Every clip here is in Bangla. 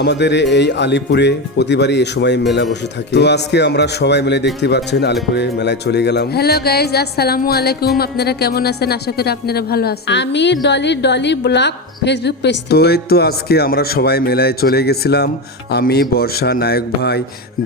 আমাদের এই আলিপুরে প্রতিবারই এই সময় মেলা বসে থাকে। তো আজকে আমরা সবাই মিলে দেখতে পাচ্ছেন আলিপুরে মেলায় চলে গেলাম। হ্যালো গাইজ, আসসালামু আলাইকুম। আপনারা কেমন আছেন? আশা করি আপনারা ভালো আছেন। আমি ডলি ব্লগ ফেসবুক পেজ তো থেকে। এই তো আজকে আমরা সবাই মেলায় চলে গেছিলাম, আমি, বর্ষা, নায়ক ভাই,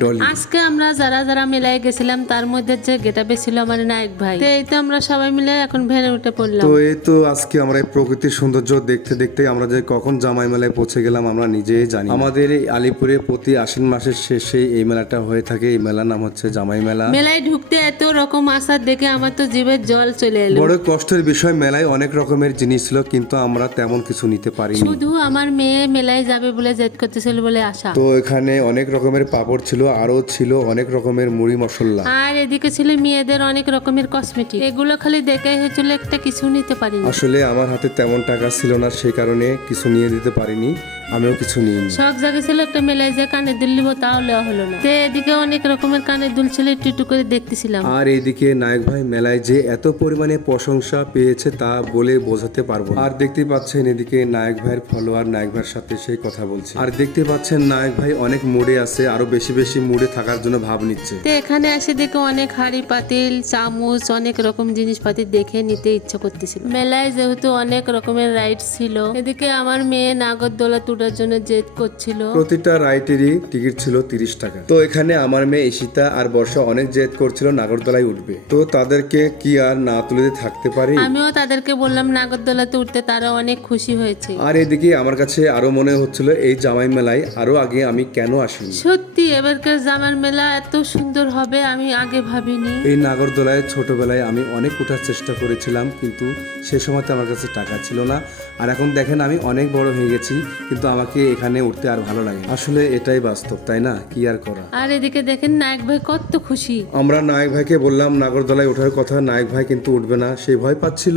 ডলি। আজকে আমরা যারা মেলায় গেছিলাম তার মধ্যে যে গেটাপে ছিল আমার নায়ক ভাই। তো এই তো আমরা সবাই মিলে এখন ভ্যানে উঠে পড়লাম। তো এই তো আজকে আমরা এই প্রকৃতির সৌন্দর্য দেখতে দেখতে আমরা যে কখন জামাই মেলায় পৌঁছে গেলাম আমরা নিজেই জানি। আমাদের এই আলিপুরে প্রতি আশ্বিন মাসের শেষে এই মেলাটা হয়ে থাকে। এই মেলার নাম হচ্ছে জামাই মেলা। মেলায় ঢুকতে এত রকম আসার দেখে আমার তো জিভের জল চলে এলো। বড় কষ্টের বিষয়, মেলায় অনেক রকমের জিনিস ছিল কিন্তু আমরা তেমন কিছু নিতে পারিনি। শুধু আমার মেয়ে মেলায় যাবে বলে জেদ করতেছিল বলে আশা। তো এখানে অনেক রকমের পাপড় ছিল, আরো ছিল অনেক রকমের মুড়ি মশলা। আর এদিকে ছিল মেয়েদের অনেক রকমের কসমেটিক। এগুলো খালি দেখে হয়েছিল, একটা কিছু নিতে পারিনি। আসলে আমার হাতে তেমন টাকা ছিল না, সেই কারণে কিছু নিয়ে দিতে পারিনি, আমিও কিছু নিইনি। শখ জাগেছিল একটা মেলায় যে কানে দুল নিব, তাও নেওয়া হলো না। তো এদিকে অনেক রকমের কানের দুল ছিল, একটু একটু করে দেখতেছিলাম। আর এইদিকে নায়ক ভাই মেলায় যে এত পরিমাণে প্রশংসা পেয়েছে তা বলে বোঝাতে পারবো না। আর দেখতে পাচ্ছেন এদিকে নায়ক ভাইয়ের ফলোয়ার নায়ক ভাইয়ের সাথে সেই কথা বলছে। আর দেখতে পাচ্ছেন নায়ক ভাই অনেক মুডে আছে, আরো বেশি বেশি মুডে থাকার জন্য ভাব নিচ্ছে। তো এখানে এসে দেখে অনেক হাঁড়ি পাতিল, চামচ, অনেক রকম জিনিসপাতি দেখে নিতে ইচ্ছা করতেছিল। মেলায় যেহেতু অনেক রকমের রাইড ছিল, এদিকে আমার মেয়ে নাগরদোলা তোড়ার জন্য জেদ করছিল। প্রতিটা রাইটেরই টিকিট ছিল 30 টাকা। তো এখানে আমার মেয়ে ঈশিতা আর বর্ষা অনেক জেদ করছিল নাগরদোলায় উঠবে। তো তাদেরকে কি আর না তুলে দিয়ে থাকতে পারি? আমিও তাদেরকে বললাম নাগরদোলাতে উঠতে, তারা অনেক খুশি হয়েছে। আর এদিকে আমার কাছে আরো মনে হচ্ছিল এই জামাই মেলায় আরো আগে আমি কেন আসিনি। সত্যি এবারকার জামার মেলা এত সুন্দর হবে আমি আগে ভাবিনি। এই নাগরদোলায় ছোটবেলায় আমি অনেক ওঠার চেষ্টা করেছিলাম, কিন্তু সে সময় তো আমার কাছে টাকা ছিল না। আর এখন দেখেন আমি অনেক বড় হয়ে গেছি, কিন্তু আমাকে এখানে উঠতে আর ভালো লাগে। আসলে এটাই বাস্তব, তাই না? কি আর করা। আর এদিকে দেখেন নায়ক ভাই কত খুশি। আমরা নায়ক ভাইকে বললাম নাগরদোলায় ওঠার কথা, নায়ক ভাই কিন্তু উঠবে না, সে ভয় পাচ্ছিল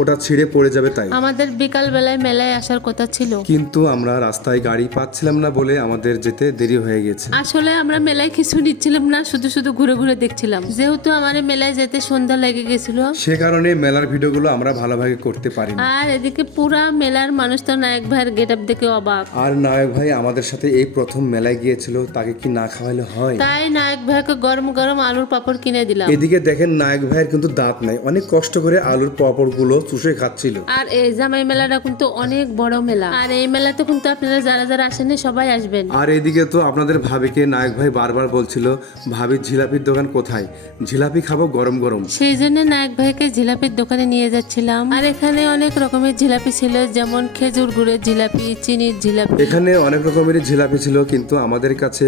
ওটা ছিঁড়ে পড়ে যাবে তাই। আমাদের বিকাল বেলায় মেলায় আসার কথা ছিল, কিন্তু আমরা রাস্তায় গাড়ি পাচ্ছিলাম না বলে আমাদের যেতে দেরি হয়ে গেছে। আসলে আমরা মেলায় কিছু নিচ্ছিলাম না, শুধু শুধু ঘুরে ঘুরে দেখছিলাম। যেহেতু আমার মেলায় যেতে সন্ধ্যা লেগে গেছিল, সে কারণে মেলার ভিডিওগুলো আমরা ভালোভাবে করতে পারিনি। আর এদিকে পুরা মেলার মানুষ তো নায়ক ভাইয়ের গেটআপ দেখে অবাক। আর নায়ক ভাই আমাদের সাথে এই প্রথম মেলায় গিয়েছিল, তাকে কি না খাওয়ালে হয়? তাই নায়ক ভাইকে গরম গরম আলুর পাপড় কিনে দিলাম। এদিকে দেখেন নায়ক ভাইয়ের কিন্তু দাঁত নাই, অনেক কষ্ট করে আলুর পাপড় গুলো চুষে খাচ্ছিল। আর এই জামাই মেলাটা কিন্তু অনেক বড় মেলা, আর এই মেলাতে কিন্তু আপনারা যারা আসেননি সবাই আসবেন। আর এদিকে তো আপনাদের ভাবিকে নায়ক ভাই বারবার বলছিল, ভাবি জিলাপির দোকান কোথায়, জিলাপি খাবো গরম গরম। সেই জন্য নায়ক ভাইকে জিলাপির দোকানে নিয়ে যাচ্ছিলাম। আর এখানে অনেক রকমের জিলাপি ছিল, যেমন খেজুর গুড়ের জিলাপি, চিনির জিলাপি। এখানে অনেক রকমের জিলাপি ছিল, কিন্তু আমাদের কাছে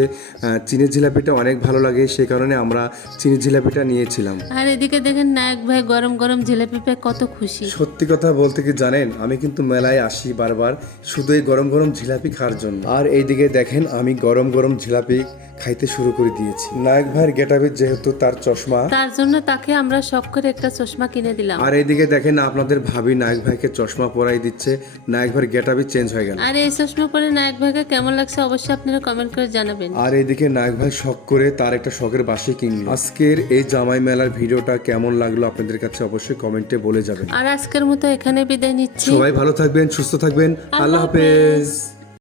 চিনির জিলাপিটা অনেক ভালো লাগে, সেই কারণে আমরা চিনির জিলাপিটা নিয়েছিলাম। আর এদিকে দেখেন নায়ক ভাই গরম গরম জিলাপি পেয়ে কত খুশি। সত্যি কথা বলতে কি জানেন, আমি কিন্তু মেলায় আসি বারবার শুধু এই গরম গরম জিলাপি খাওয়ার জন্য। আর এইদিকে দেখেন আমি গরম গরম জিলাপি খাইতে শুরু করে দিয়েছি। নায়ক ভাইয়ের গেটাবে যেহেতু তার চশমা, তার জন্য তাকে আমরা শখ করে একটা চশমা কিনে দিলাম। আর এইদিকে দেখেন আপনাদের ভাবি নায়ক ভাইকে চশমা পরাই দিচ্ছে, নায়ক ভাইয়ের গেটাবে চেঞ্জ হয়ে গেল। আর এই চশমা পরে নায়ক ভাইকে কেমন লাগছে অবশ্যই আপনারা কমেন্ট করে জানাবেন। আর এইদিকে নায়ক ভাই শখ করে তার একটা শখের বাসি কিনলো। আজকের এই জামাই মেলার ভিডিওটা কেমন লাগলো আপনাদের কাছে অবশ্যই কমেন্টে বলে যাবেন। আর আজকের মতো এখানে বিদায় নিচ্ছি। সবাই ভালো থাকবেন, সুস্থ থাকবেন, আল্লাহ হাফেজ।